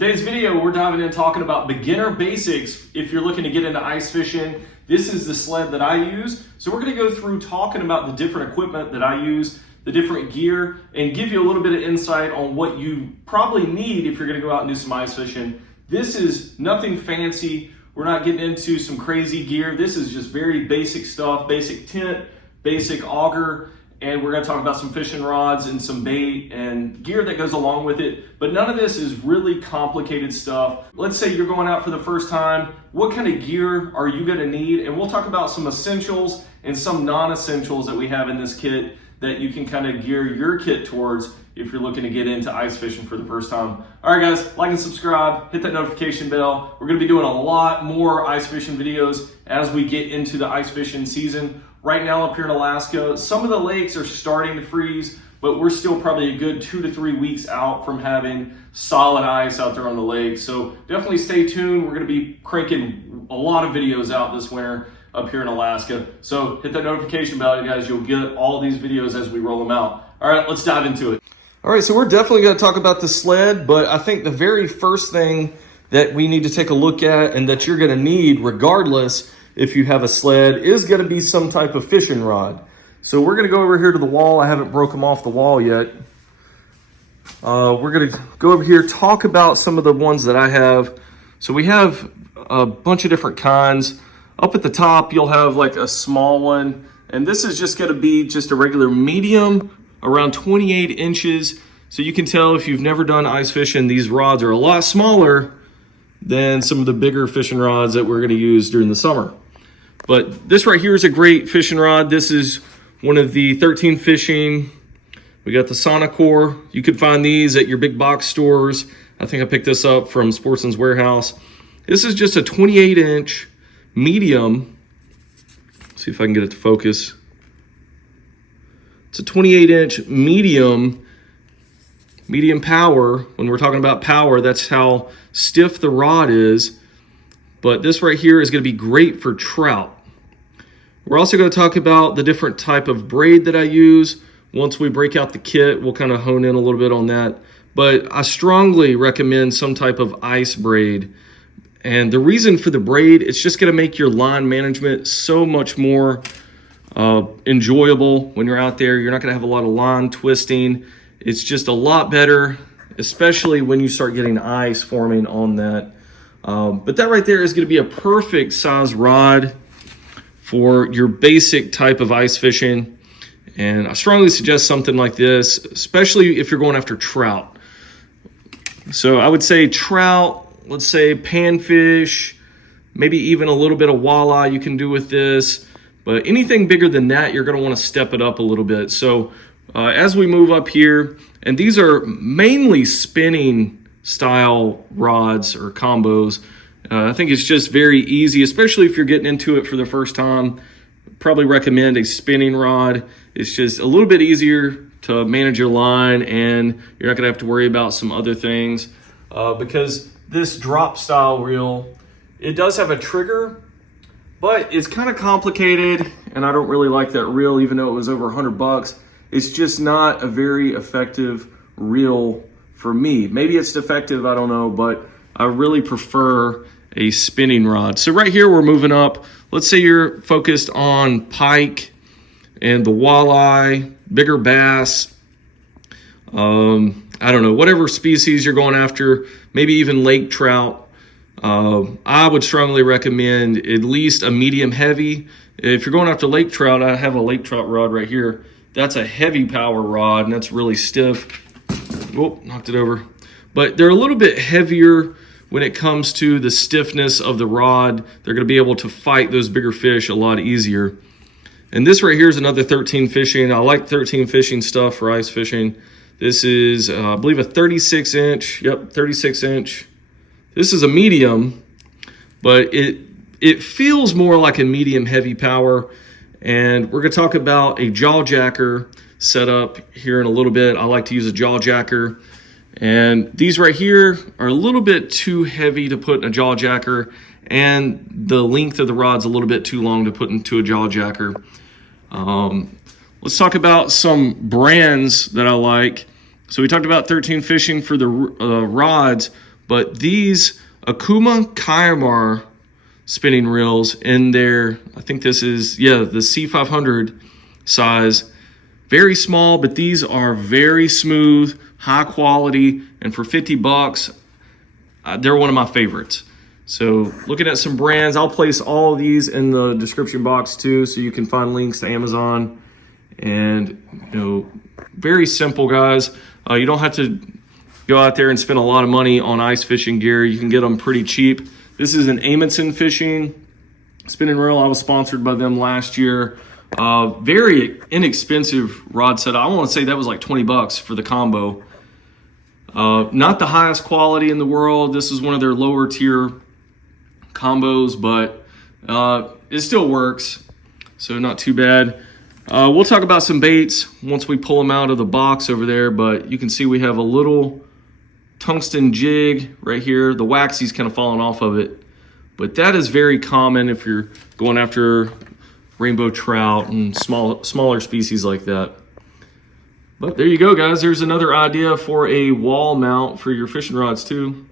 Today's video, we're diving in talking about beginner basics if you're looking to get into ice fishing. This is the sled that I use. So we're gonna go through talking about the different equipment that I use, the different gear, and give you a little bit of insight on what you probably need if you're gonna go out and do some ice fishing. This is nothing fancy. We're not getting into some crazy gear. This is just very basic stuff, basic tent, basic auger, and we're gonna talk about some fishing rods and some bait and gear that goes along with it. But none of this is really complicated stuff. Let's say you're going out for the first time. What kind of gear are you gonna need? And we'll talk about some essentials and some non-essentials that we have in this kit that you can kind of gear your kit towards if you're looking to get into ice fishing for the first time. All right guys, like and subscribe, hit that notification bell. We're gonna be doing a lot more ice fishing videos as we get into the ice fishing season. Right now up here in Alaska, some of the lakes are starting to freeze, but we're still probably a good 2 to 3 weeks out from having solid ice out there on the lake. So definitely stay tuned. We're gonna be cranking a lot of videos out this winter up here in Alaska. So hit that notification bell, you guys. You'll get all these videos as we roll them out. All right, let's dive into it. All right, so we're definitely gonna talk about the sled, but I think the very first thing that we need to take a look at and that you're gonna need regardless if you have a sled is gonna be some type of fishing rod. So we're gonna go over here to the wall. I haven't broke them off the wall yet. We're gonna go over here, talk about some of the ones that I have. So we have a bunch of different kinds. Up at the top, you'll have like a small one, and this is just gonna be just a regular medium, around 28 inches. So you can tell if you've never done ice fishing, these rods are a lot smaller than some of the bigger fishing rods that we're gonna use during the summer. But this right here is a great fishing rod. This is one of the 13 Fishing. We got the Sonocore. You could find these at your big box stores. I think I picked this up from Sportsman's Warehouse. This is just a 28-inch medium. Let's see if I can get it to focus. It's a 28-inch medium power. When we're talking about power, that's how stiff the rod is. But this right here is going to be great for trout. We're also going to talk about the different type of braid that I use. Once we break out the kit, we'll kind of hone in a little bit on that. But I strongly recommend some type of ice braid. And the reason for the braid, it's just going to make your line management so much more enjoyable when you're out there. You're not going to have a lot of line twisting. It's just a lot better, especially when you start getting ice forming on that. But that right there is going to be a perfect size rod for your basic type of ice fishing. And I strongly suggest something like this, especially if you're going after trout. So I would say trout, let's say panfish, maybe even a little bit of walleye you can do with this. But anything bigger than that, you're going to want to step it up a little bit. So as we move up here, and these are mainly spinning style rods or combos. I think it's just very easy, especially if you're getting into it for the first time. Probably recommend a spinning rod. It's just a little bit easier to manage your line, and you're not gonna have to worry about some other things because this drop style reel, it does have a trigger, but it's kind of complicated, and I don't really like that reel, even though it was over $100. It's just not a very effective reel for me. Maybe it's defective, I don't know, but I really prefer a spinning rod. So right here, we're moving up. Let's say you're focused on pike and the walleye, bigger bass, I don't know, whatever species you're going after, maybe even lake trout. I would strongly recommend at least a medium heavy. If you're going after lake trout, I have a lake trout rod right here. That's a heavy power rod, and that's really stiff. Whoop, knocked it over. But they're a little bit heavier when it comes to the stiffness of the rod. They're going to be able to fight those bigger fish a lot easier. And this right here is another 13 Fishing. I like 13 Fishing stuff for ice fishing. This is, I believe, a 36-inch. Yep, 36-inch. This is a medium, but it feels more like a medium heavy power. And we're going to talk about a jaw jacker setup here in a little bit. I like to use a jaw jacker. And these right here are a little bit too heavy to put in a jaw jacker, and the length of the rod's a little bit too long to put into a jaw jacker. Let's talk about some brands that I like. So we talked about 13 Fishing for the rods, But these Okuma Kayamar spinning reels in their, I think this is, yeah, the C500 size, very small, but these are very smooth, high quality, and for 50 bucks, they're one of my favorites. So looking at some brands, I'll place all of these in the description box too, so you can find links to Amazon. And very simple, guys. You don't have to go out there and spend a lot of money on ice fishing gear. You can get them pretty cheap. This is an Amundsen Fishing spinning reel. I was sponsored by them last year. Very inexpensive rod set. I want to say that was like 20 bucks for the combo. Not the highest quality in the world. This is one of their lower tier combos, but it still works, so not too bad. We'll talk about some baits once we pull them out of the box over there, but you can see we have a little tungsten jig right here. The waxy's kind of falling off of it, but that is very common if you're going after rainbow trout and smaller species like that. But there you go, guys. There's another idea for a wall mount for your fishing rods too.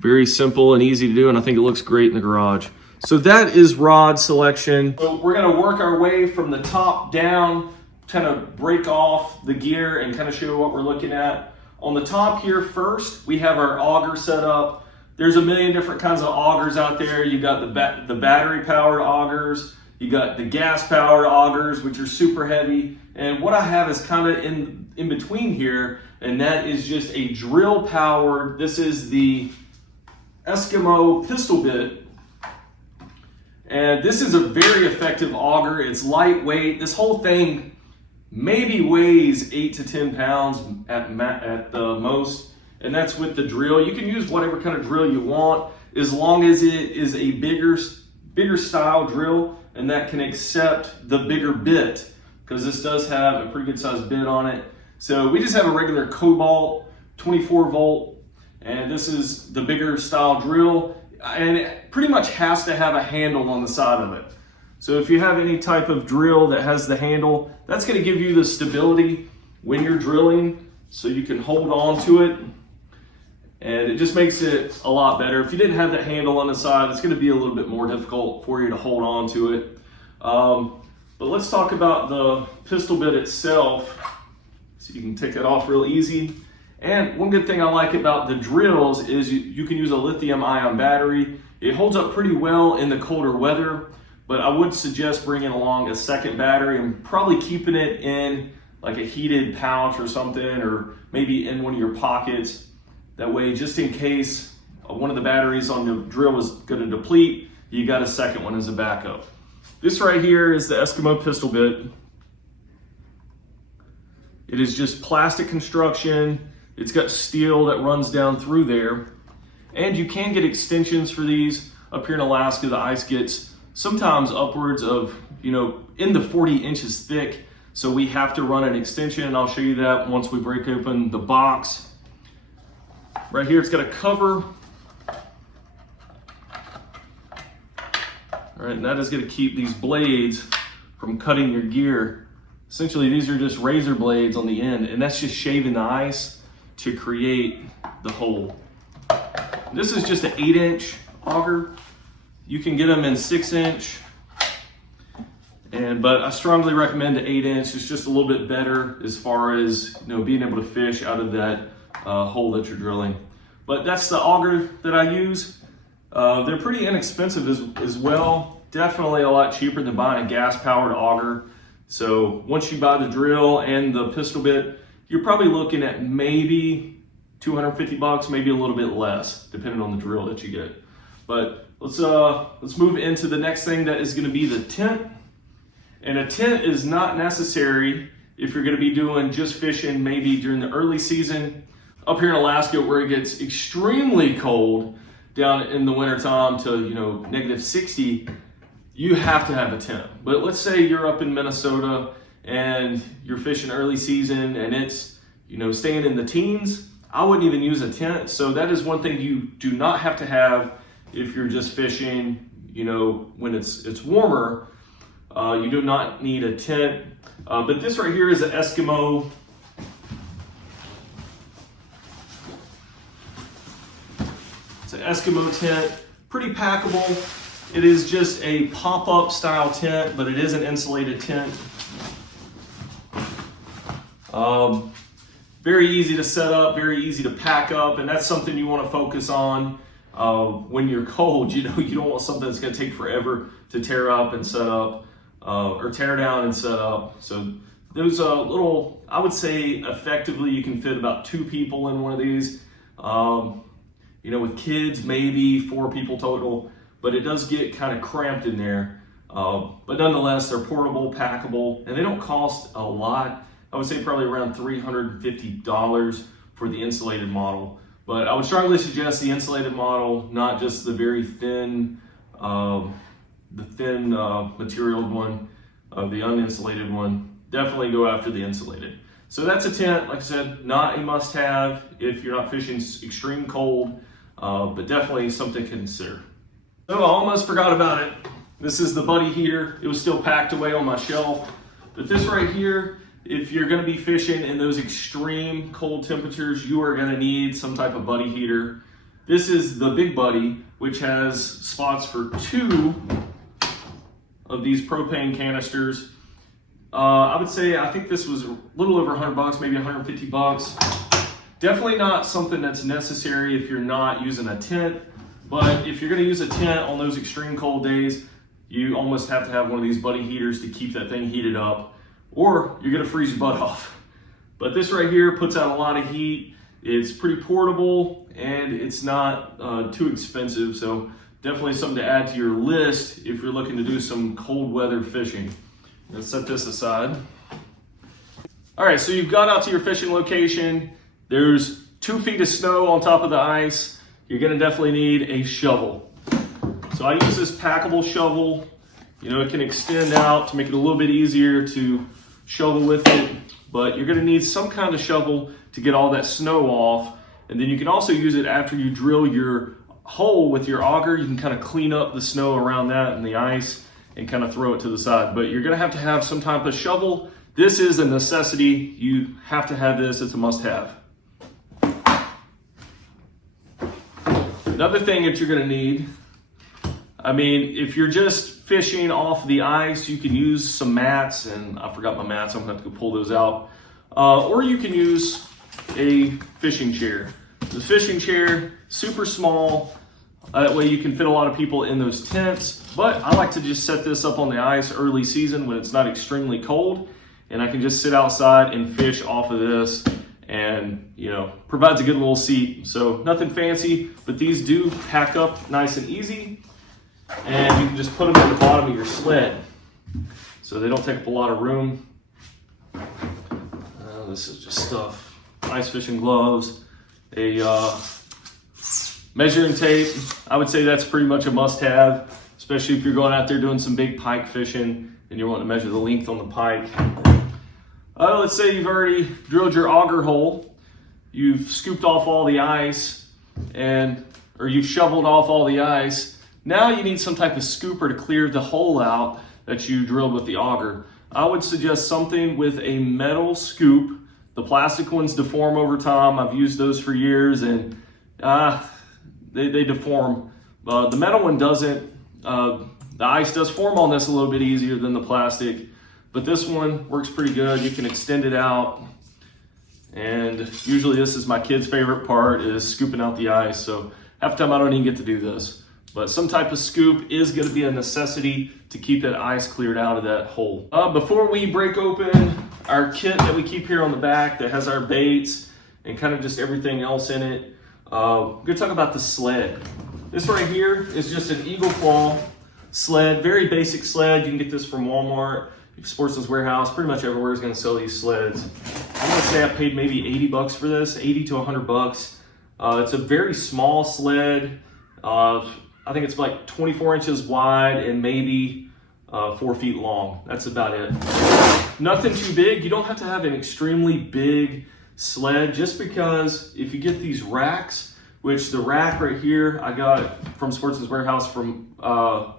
Very simple and easy to do, and I think it looks great in the garage. So that is rod selection. So we're gonna work our way from the top down, kind of break off the gear and kind of show you what we're looking at. On the top here first, we have our auger set up. There's a million different kinds of augers out there. You got the battery powered augers, you got the gas powered augers, which are super heavy. And what I have is kind of in between here, and that is just a drill powered, this is the Eskimo pistol bit. And this is a very effective auger. It's lightweight. This whole thing maybe weighs 8 to 10 pounds at the most. And that's with the drill. You can use whatever kind of drill you want, as long as it is a bigger style drill, and that can accept the bigger bit, because this does have a pretty good sized bit on it. So we just have a regular Cobalt 24 volt, and this is the bigger style drill, and it pretty much has to have a handle on the side of it. So if you have any type of drill that has the handle, that's going to give you the stability when you're drilling, so you can hold on to it, and it just makes it a lot better. If you didn't have that handle on the side, it's going to be a little bit more difficult for you to hold on to it. But let's talk about the pistol bit itself, so you can take that off real easy. And one good thing I like about the drills is you can use a lithium-ion battery. It holds up pretty well in the colder weather, but I would suggest bringing along a second battery and probably keeping it in like a heated pouch or something, or maybe in one of your pockets. That way, just in case one of the batteries on the drill was going to deplete, you got a second one as a backup. This right here is the Eskimo pistol bit. It is just plastic construction. It's got steel that runs down through there. And you can get extensions for these. Up here in Alaska, the ice gets sometimes upwards of, in the 40 inches thick. So we have to run an extension, and I'll show you that once we break open the box. Right here, it's got a cover. All right, and that is going to keep these blades from cutting your gear. Essentially, these are just razor blades on the end, and that's just shaving the ice to create the hole. This is just an 8-inch auger. You can get them in 6-inch, but I strongly recommend the 8-inch. It's just a little bit better as far as being able to fish out of that hole that you're drilling. But that's the auger that I use. They're pretty inexpensive as well. Definitely a lot cheaper than buying a gas-powered auger. So once you buy the drill and the pistol bit, you're probably looking at maybe 250 bucks, maybe a little bit less, depending on the drill that you get. But let's move into the next thing, that is going to be the tent. And a tent is not necessary if you're going to be doing just fishing maybe during the early season. Up here in Alaska, where it gets extremely cold down in the wintertime to negative 60, you have to have a tent. But let's say you're up in Minnesota and you're fishing early season and it's staying in the teens. I wouldn't even use a tent. So that is one thing you do not have to have if you're just fishing when it's warmer. You do not need a tent. But this right here is an Eskimo Eskimo tent, pretty packable. It is just a pop-up style tent, but it is an insulated tent. Very easy to set up, very easy to pack up, and that's something you want to focus on when you're cold. You know, you don't want something that's going to take forever to tear up and set up, or tear down and set up. So those little, I would say effectively you can fit about 2 people in one of these. You know, with kids, maybe 4 people total, but it does get kind of cramped in there. But nonetheless, they're portable, packable, and they don't cost a lot. I would say probably around $350 for the insulated model. But I would strongly suggest the insulated model, not just the very thin, material one, the uninsulated one. Definitely go after the insulated. So that's a tent, like I said, not a must-have if you're not fishing extreme cold, but definitely something to consider. So I almost forgot about it. This is the buddy heater. It was still packed away on my shelf. But this right here, if you're gonna be fishing in those extreme cold temperatures, you are gonna need some type of buddy heater. This is the Big Buddy, which has spots for 2 of these propane canisters. I would say, I think this was a little over $100, maybe $150. Definitely not something that's necessary if you're not using a tent, but if you're gonna use a tent on those extreme cold days, you almost have to have one of these buddy heaters to keep that thing heated up, or you're gonna freeze your butt off. But this right here puts out a lot of heat. It's pretty portable and it's not too expensive, so definitely something to add to your list if you're looking to do some cold weather fishing. Let's set this aside. All right, so you've got out to your fishing location. There's 2 feet of snow on top of the ice. You're gonna definitely need a shovel. So I use this packable shovel. You know, it can extend out to make it a little bit easier to shovel with it, but you're gonna need some kind of shovel to get all that snow off. And then you can also use it after you drill your hole with your auger. You can kind of clean up the snow around that and the ice and kind of throw it to the side. But you're gonna have to have some type of shovel. This is a necessity. You have to have this, it's a must-have. Another thing that you're gonna need, I mean, if you're just fishing off the ice, you can use some mats, and I forgot my mats, I'm gonna have to go pull those out. Or you can use a fishing chair. The fishing chair, super small, that way you can fit a lot of people in those tents, but I like to just set this up on the ice early season when it's not extremely cold, and I can just sit outside and fish off of this, and you know, provides a good little seat. So nothing fancy, but these do pack up nice and easy, and you can just put them at the bottom of your sled so they don't take up a lot of room. This is just stuff, ice fishing gloves, a measuring tape. I would say that's pretty much a must-have, especially if you're going out there doing some big pike fishing and you're wanting to measure the length on the pike. Let's say you've already drilled your auger hole, you've scooped off all the ice, or you've shoveled off all the ice. Now you need some type of scooper to clear the hole out that you drilled with the auger. I would suggest something with a metal scoop. The plastic ones deform over time. I've used those for years, and they deform. The metal one doesn't. The ice does form on this a little bit easier than the plastic, but this one works pretty good. You can extend it out, and usually this is my kid's favorite part, is scooping out the ice. So half the time I don't even get to do this, but some type of scoop is going to be a necessity to keep that ice cleared out of that hole. Before we break open our kit that we keep here on the back that has our baits and kind of just everything else in it, I'm going to talk about the sled. This right here is just an Eagle Claw sled, very basic sled. You can get this from Walmart, Sportsman's Warehouse, pretty much everywhere is going to sell these sleds. I'm going to say I paid maybe $80 for this, 80 to $100. It's a very small sled. I think it's like 24 inches wide and maybe 4 feet long. That's about it. Nothing too big. You don't have to have an extremely big sled, just because if you get these racks, which the rack right here I got from Sportsman's Warehouse from I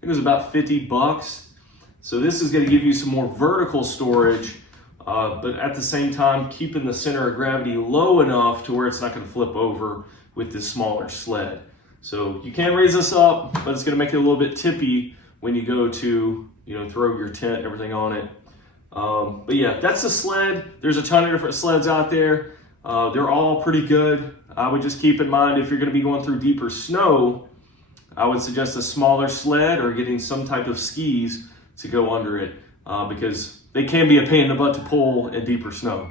think it was about $50. So this is going to give you some more vertical storage, but at the same time keeping the center of gravity low enough to where it's not going to flip over with this smaller sled. So you can raise this up, but it's gonna make it a little bit tippy when you go to, throw your tent, everything on it. But yeah, that's the sled. There's a ton of different sleds out there. They're all pretty good. I would just keep in mind, if you're gonna be going through deeper snow, I would suggest a smaller sled or getting some type of skis to go under it, because they can be a pain in the butt to pull in deeper snow.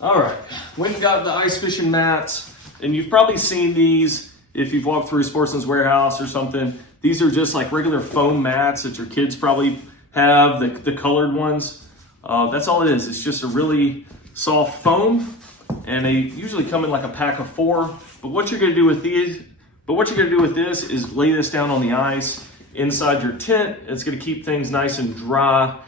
All right, went and got the ice fishing mats, and you've probably seen these if you've walked through Sportsman's Warehouse or something. These are just like regular foam mats that your kids probably have, the colored ones. That's all it is. It's just a really soft foam, and they usually come in like a pack of 4. But what you're gonna do with this is lay this down on the ice inside your tent. It's gonna keep things nice and dry,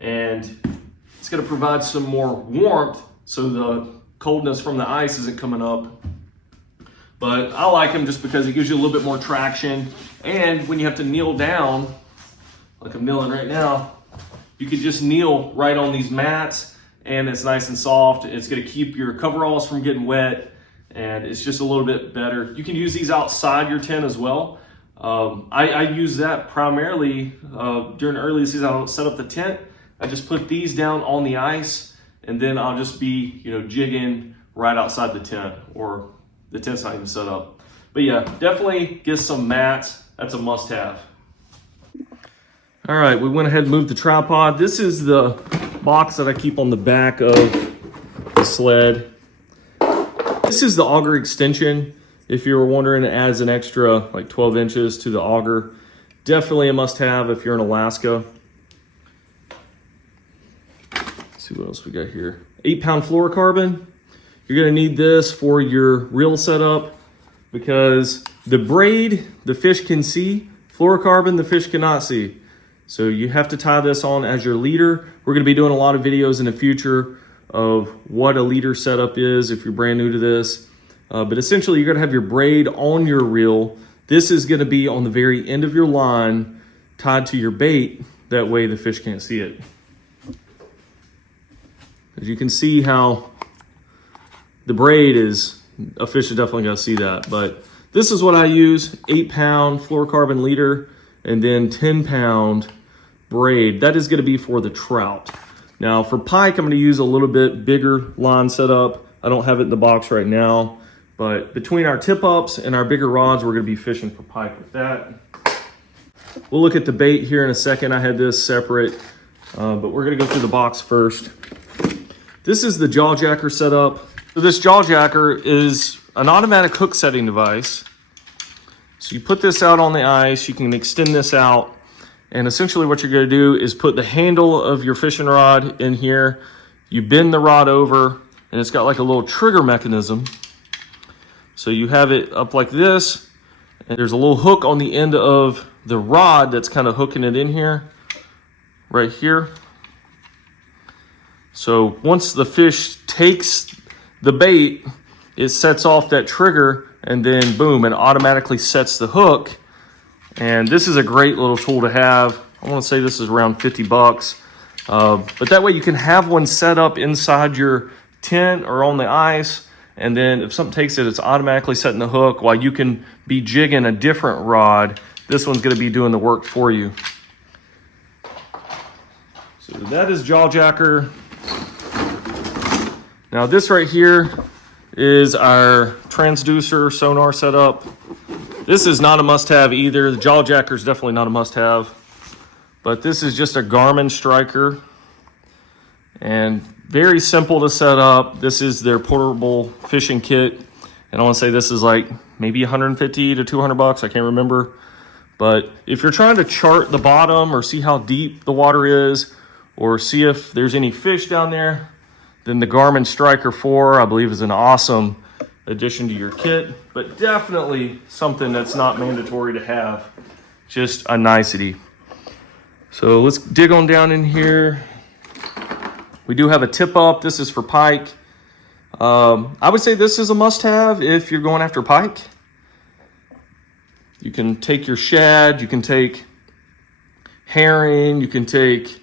and it's gonna provide some more warmth so the coldness from the ice isn't coming up. But I like them just because it gives you a little bit more traction. And when you have to kneel down, like I'm kneeling right now, you can just kneel right on these mats, and it's nice and soft. It's gonna keep your coveralls from getting wet, and it's just a little bit better. You can use these outside your tent as well. I use that primarily during early season. I don't set up the tent. I just put these down on the ice, and then I'll just be, jigging right outside the tent, or the tent's not even set up. But yeah, definitely get some mats. That's a must-have. All right, we went ahead and moved the tripod. This is the box that I keep on the back of the sled. This is the auger extension. If you were wondering, it adds an extra like 12 inches to the auger. Definitely a must-have if you're in Alaska. Let's see what else we got here. 8-pound fluorocarbon. You're gonna need this for your reel setup, because the braid the fish can see, fluorocarbon the fish cannot see. So you have to tie this on as your leader. We're gonna be doing a lot of videos in the future of what a leader setup is if you're brand new to this. But essentially you're gonna have your braid on your reel. This is gonna be on the very end of your line, tied to your bait. That way the fish can't see it. As you can see how the braid is, a fish is definitely gonna see that. But this is what I use, 8-pound fluorocarbon leader, and then 10-pound braid. That is gonna be for the trout. Now for pike, I'm gonna use a little bit bigger line setup. I don't have it in the box right now, but between our tip-ups and our bigger rods, we're gonna be fishing for pike with that. We'll look at the bait here in a second. I had this separate, but we're gonna go through the box first. This is the jaw jacker setup. So this jaw jacker is an automatic hook setting device. So you put this out on the ice, you can extend this out, and essentially what you're gonna do is put the handle of your fishing rod in here, you bend the rod over, and it's got like a little trigger mechanism. So you have it up like this, and there's a little hook on the end of the rod that's kind of hooking it in here, right here. So once the fish takes the bait, it sets off that trigger, and then boom, it automatically sets the hook. And this is a great little tool to have. I want to say this is around 50 bucks. But that way you can have one set up inside your tent or on the ice. And then if something takes it, it's automatically setting the hook while you can be jigging a different rod. This one's going to be doing the work for you. So that is jaw jacker. Now this right here is our transducer sonar setup. This is not a must-have either. The jaw jacker is definitely not a must-have, but this is just a Garmin striker and very simple to set up. This is their portable fishing kit, and I want to say this is like maybe 150 to 200 bucks. I can't remember, but if you're trying to chart the bottom or see how deep the water is or see if there's any fish down there, then the Garmin Striker 4, I believe, is an awesome addition to your kit, but definitely something that's not mandatory to have, just a nicety. So let's dig on down in here. We do have a tip up. This is for pike. I would say this is a must-have if you're going after pike. You can take your shad, you can take herring, you can take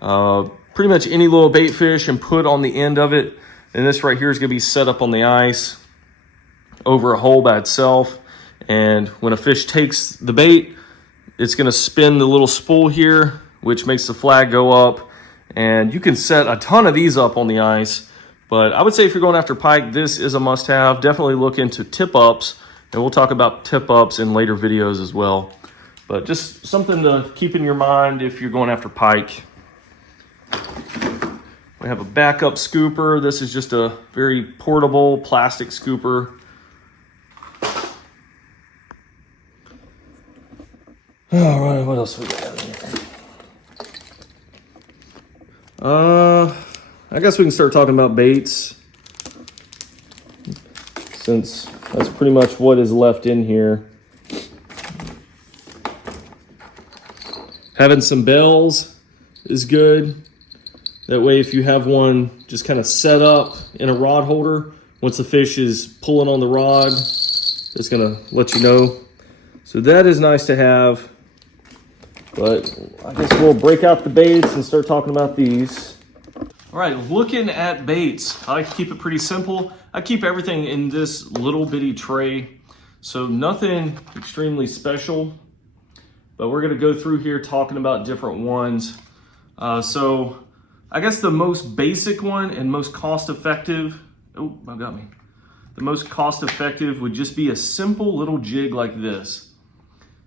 pretty much any little bait fish and put on the end of it. And this right here is gonna be set up on the ice over a hole by itself. And when a fish takes the bait, it's gonna spin the little spool here, which makes the flag go up. And you can set a ton of these up on the ice. But I would say if you're going after pike, this is a must-have. Definitely look into tip-ups, and we'll talk about tip-ups in later videos as well. But just something to keep in your mind if you're going after pike. We have a backup scooper. This is just a very portable plastic scooper. All right, what else we got in here? I guess we can start talking about baits, since that's pretty much what is left in here. Having some bells is good. That way, if you have one just kind of set up in a rod holder, once the fish is pulling on the rod, it's gonna let you know. So that is nice to have. But I guess we'll break out the baits and start talking about these. All right, looking at baits, I like to keep it pretty simple. I keep everything in this little bitty tray, so nothing extremely special. But we're gonna go through here talking about different ones. So I guess the most basic one and most cost-effective, oh, that got me. The most cost-effective would just be a simple little jig like this.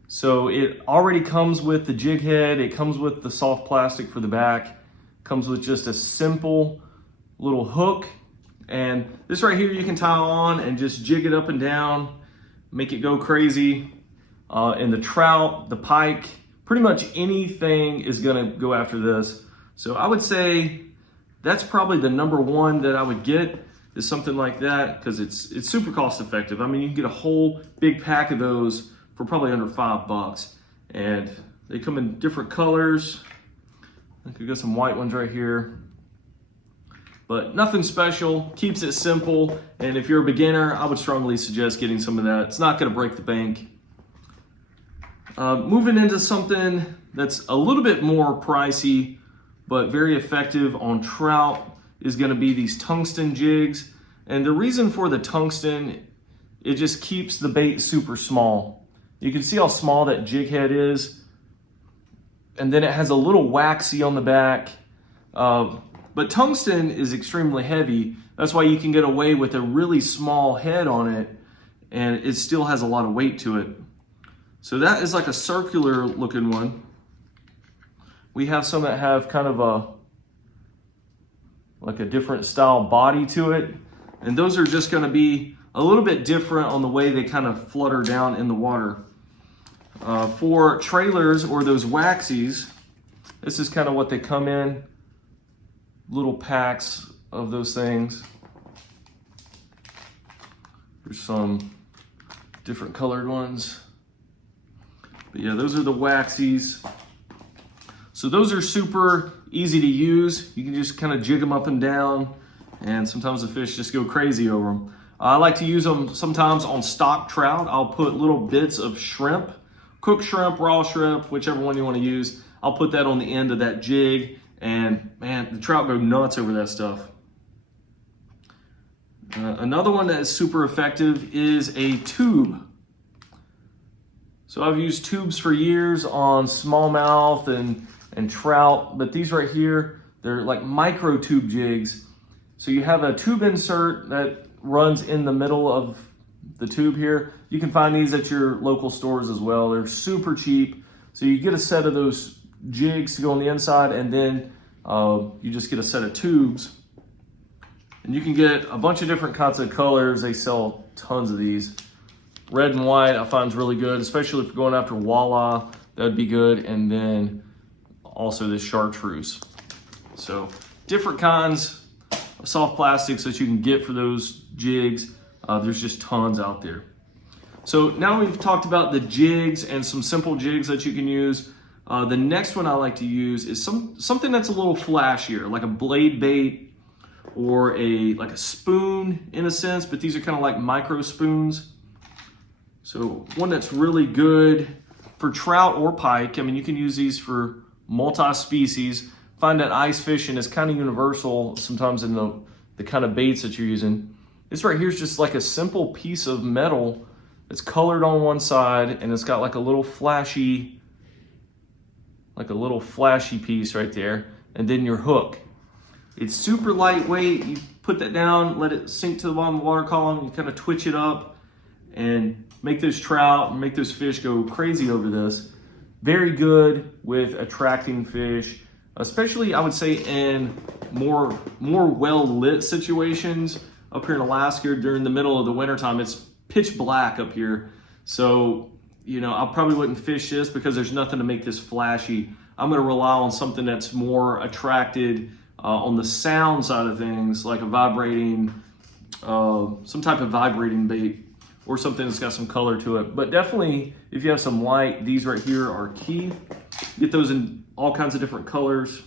So it already comes with the jig head, it comes with the soft plastic for the back, comes with just a simple little hook. And this right here you can tie on and just jig it up and down, make it go crazy. And the trout, the pike, pretty much anything is gonna go after this. So I would say that's probably the number one that I would get, is something like that, because it's super cost effective. I mean, you can get a whole big pack of those for probably under $5. And they come in different colors. I could get some white ones right here. But nothing special, keeps it simple. And if you're a beginner, I would strongly suggest getting some of that. It's not gonna break the bank. Moving into something that's a little bit more pricey, but very effective on trout, is gonna be these tungsten jigs. And the reason for the tungsten, it just keeps the bait super small. You can see how small that jig head is. And then it has a little waxy on the back. But tungsten is extremely heavy. That's why you can get away with a really small head on it, and it still has a lot of weight to it. So that is like a circular looking one. We have some that have kind of like a different style body to it. And those are just gonna be a little bit different on the way they kind of flutter down in the water. For trailers or those waxies, this is kind of what they come in, little packs of those things. There's some different colored ones. But yeah, those are the waxies. So those are super easy to use. You can just kind of jig them up and down, and sometimes the fish just go crazy over them. I like to use them sometimes on stock trout. I'll put little bits of shrimp, cooked shrimp, raw shrimp, whichever one you want to use. I'll put that on the end of that jig, and man, the trout go nuts over that stuff. Another one that is super effective is a tube. So I've used tubes for years on smallmouth and trout, but these right here, they're like micro tube jigs. So you have a tube insert that runs in the middle of the tube here. You can find these at your local stores as well. They're super cheap. So you get a set of those jigs to go on the inside, and then you just get a set of tubes. And you can get a bunch of different kinds of colors. They sell tons of these. Red and white I find is really good, especially if you're going after walleye, that'd be good. And then also this chartreuse. So different kinds of soft plastics that you can get for those jigs. There's just tons out there. So now we've talked about the jigs and some simple jigs that you can use. The next one I like to use is something that's a little flashier, like a blade bait or like a spoon in a sense, but these are kind of like micro spoons. So one that's really good for trout or pike. I mean, you can use these for multi-species. Find that ice fishing is kind of universal sometimes in the kind of baits that you're using. This right here is just like a simple piece of metal that's colored on one side, and it's got like a little flashy piece right there, and then your hook. It's super lightweight. You put that down, let it sink to the bottom of the water column, you kind of twitch it up and make those trout and make those fish go crazy over this. Very good with attracting fish, especially I would say in more well-lit situations. Up here in Alaska during the middle of the wintertime, it's pitch black up here. So, you know, I probably wouldn't fish this because there's nothing to make this flashy. I'm gonna rely on something that's more attracted on the sound side of things, like a vibrating, some type of vibrating bait or something that's got some color to it. But definitely, if you have some light, these right here are key. Get those in all kinds of different colors.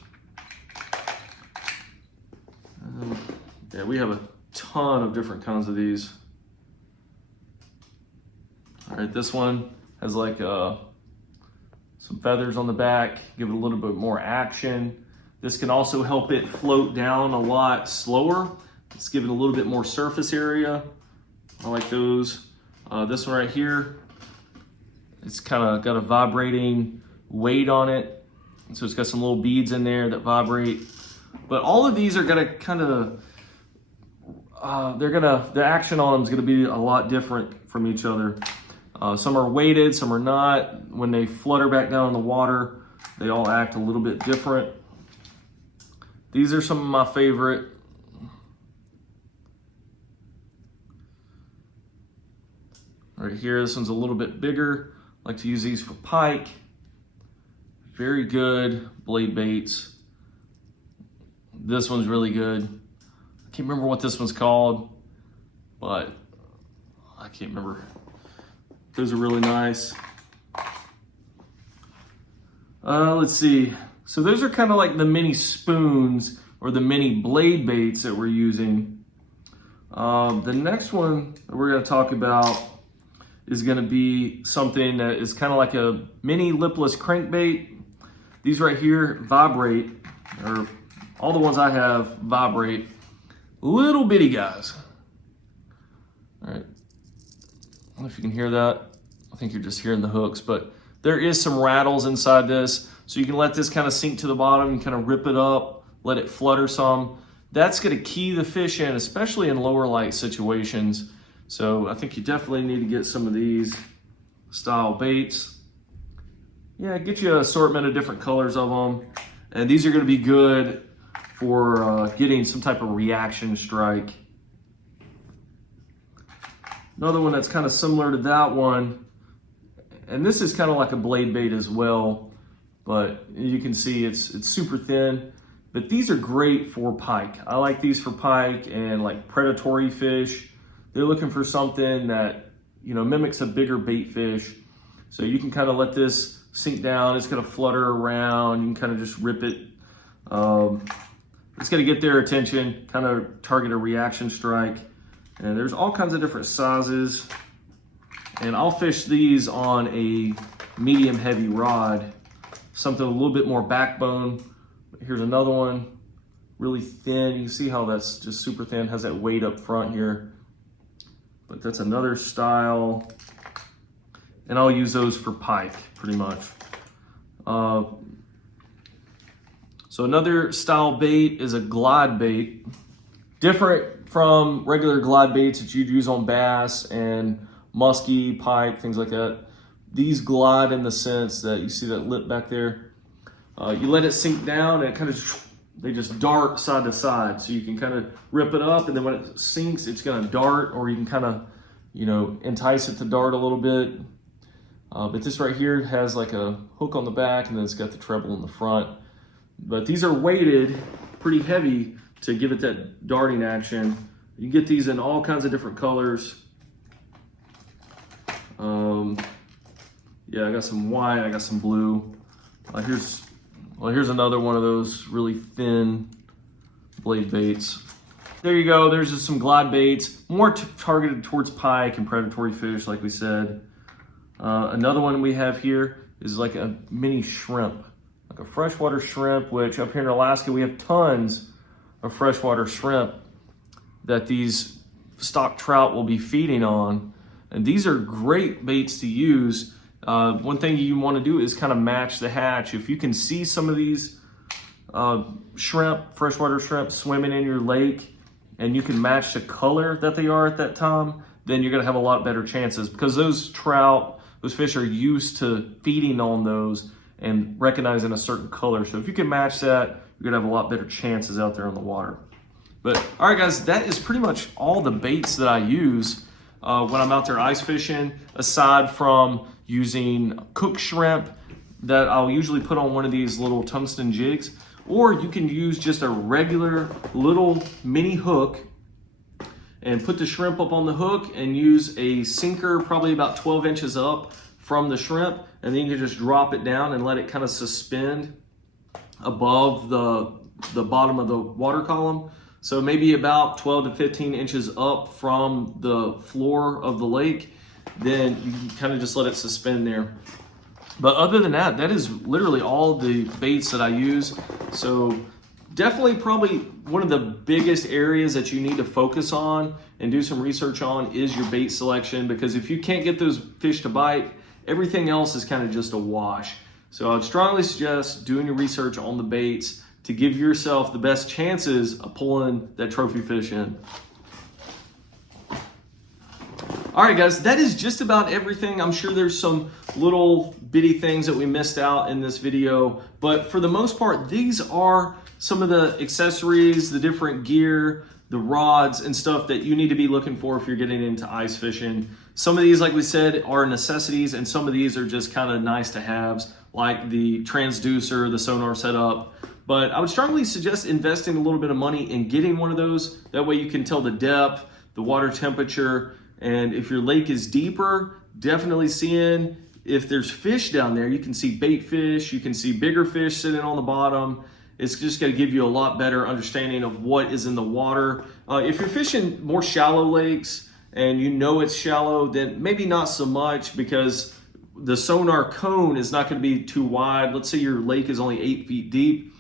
Yeah, we have a ton of different kinds of these. All right, this one has like some feathers on the back, give it a little bit more action. This can also help it float down a lot slower. It's giving a little bit more surface area. I like those. This one right here, it's kind of got a vibrating weight on it. So it's got some little beads in there that vibrate. But all of these are gonna kind of, the action on them is gonna be a lot different from each other. Some are weighted, some are not. When they flutter back down in the water, they all act a little bit different. These are some of my favorite. Right here, this one's a little bit bigger. I like to use these for pike. Very good blade baits. This one's really good. I can't remember what this one's called, but I can't remember. Those are really nice. Let's see. So those are kind of like the mini spoons or the mini blade baits that we're using. The next one that we're going to talk about is going to be something that is kind of like a mini lipless crankbait. These right here vibrate, or all the ones I have vibrate. Little bitty guys. All right. I don't know if you can hear that. I think you're just hearing the hooks, but there is some rattles inside this. So you can let this kind of sink to the bottom and kind of rip it up, let it flutter some. That's gonna key the fish in, especially in lower light situations. So I think you definitely need to get some of these style baits. Yeah, get you an assortment of different colors of them. And these are gonna be good for getting some type of reaction strike. Another one that's kind of similar to that one, and this is kind of like a blade bait as well, but you can see it's super thin. But these are great for pike. I like these for pike and like predatory fish. They're looking for something that, you know, mimics a bigger bait fish. So you can kind of let this sink down. It's gonna flutter around. You can kind of just rip it. It's gonna get their attention, kind of target a reaction strike. And there's all kinds of different sizes. And I'll fish these on a medium heavy rod, something a little bit more backbone. Here's another one, really thin. You can see how that's just super thin, has that weight up front here. But that's another style. And I'll use those for pike, pretty much. So another style bait is a glide bait. Different from regular glide baits that you'd use on bass and muskie, pike, things like that. These glide in the sense that you see that lip back there. You let it sink down and it kind of, they just dart side to side. So you can kind of rip it up, and then when it sinks, it's gonna dart, or you can kind of, you know, entice it to dart a little bit. But this right here has like a hook on the back, and then it's got the treble in the front. But these are weighted pretty heavy to give it that darting action. You get these in all kinds of different colors. Yeah, I got some white, I got some blue. Here's another one of those really thin blade baits. There you go, there's just some glide baits, more targeted towards pike and predatory fish, like we said. Another one we have here is like a mini shrimp, like a freshwater shrimp, which up here in Alaska, we have tons of freshwater shrimp that these stock trout will be feeding on. And these are great baits to use. One thing you want to do is kind of match the hatch. If you can see some of these shrimp, freshwater shrimp swimming in your lake, and you can match the color that they are at that time, then you're gonna have a lot better chances, because those trout, those fish are used to feeding on those and recognizing a certain color. So if you can match that, you're gonna have a lot better chances out there on the water. But all right guys, that is pretty much all the baits that I use when I'm out there ice fishing, aside from using cooked shrimp that I'll usually put on one of these little tungsten jigs, or you can use just a regular little mini hook and put the shrimp up on the hook and use a sinker probably about 12 inches up from the shrimp, and then you can just drop it down and let it kind of suspend above the bottom of the water column. So maybe about 12 to 15 inches up from the floor of the lake, then you can kind of just let it suspend there. But other than that, that is literally all the baits that I use. So definitely probably one of the biggest areas that you need to focus on and do some research on is your bait selection, because if you can't get those fish to bite, everything else is kind of just a wash. So I'd strongly suggest doing your research on the baits to give yourself the best chances of pulling that trophy fish in. All right guys, that is just about everything. I'm sure there's some little bitty things that we missed out in this video, but for the most part, these are some of the accessories, the different gear, the rods and stuff that you need to be looking for if you're getting into ice fishing. Some of these, like we said, are necessities, and some of these are just kind of nice to haves, like the transducer, the sonar setup. But I would strongly suggest investing a little bit of money in getting one of those. That way you can tell the depth, the water temperature, and if your lake is deeper, definitely seeing if there's fish down there. You can see bait fish, you can see bigger fish sitting on the bottom. It's just gonna give you a lot better understanding of what is in the water. If you're fishing more shallow lakes and you know it's shallow, then maybe not so much, because the sonar cone is not gonna be too wide. Let's say your lake is only 8 feet deep,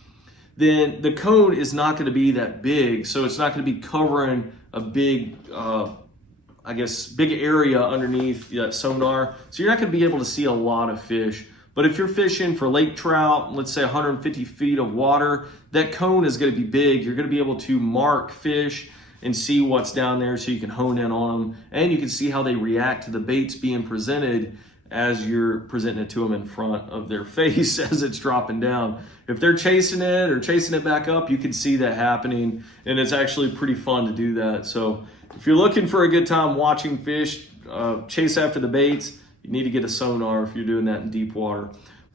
then the cone is not gonna be that big. So it's not gonna be covering a big, big area underneath that sonar. So you're not gonna be able to see a lot of fish. But if you're fishing for lake trout, let's say 150 feet of water, that cone is gonna be big. You're gonna be able to mark fish and see what's down there, so you can hone in on them. And you can see how they react to the baits being presented as you're presenting it to them in front of their face as it's dropping down. If they're chasing it or chasing it back up, you can see that happening, and it's actually pretty fun to do that. So if you're looking for a good time watching fish chase after the baits, you need to get a sonar if you're doing that in deep water.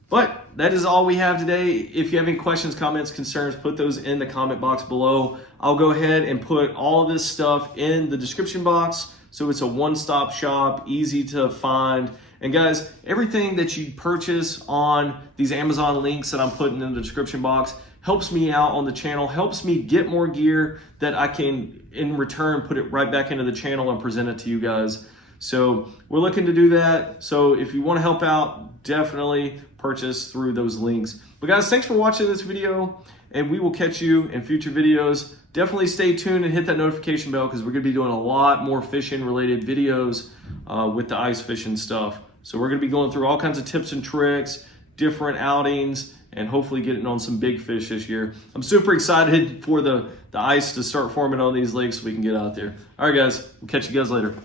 But that is all we have today. If you have any questions, comments, concerns, put those in the comment box below. I'll go ahead and put all of this stuff in the description box, so it's a one-stop shop, easy to find. And guys, everything that you purchase on these Amazon links that I'm putting in the description box helps me out on the channel, helps me get more gear that I can, in return, put it right back into the channel and present it to you guys. So we're looking to do that. So if you want to help out, definitely purchase through those links. But guys, thanks for watching this video, and we will catch you in future videos. Definitely stay tuned and hit that notification bell, because we're going to be doing a lot more fishing related videos with the ice fishing stuff. So we're going to be going through all kinds of tips and tricks, different outings, and hopefully getting on some big fish this year. I'm super excited for the ice to start forming on these lakes so we can get out there. All right, guys, we'll catch you guys later.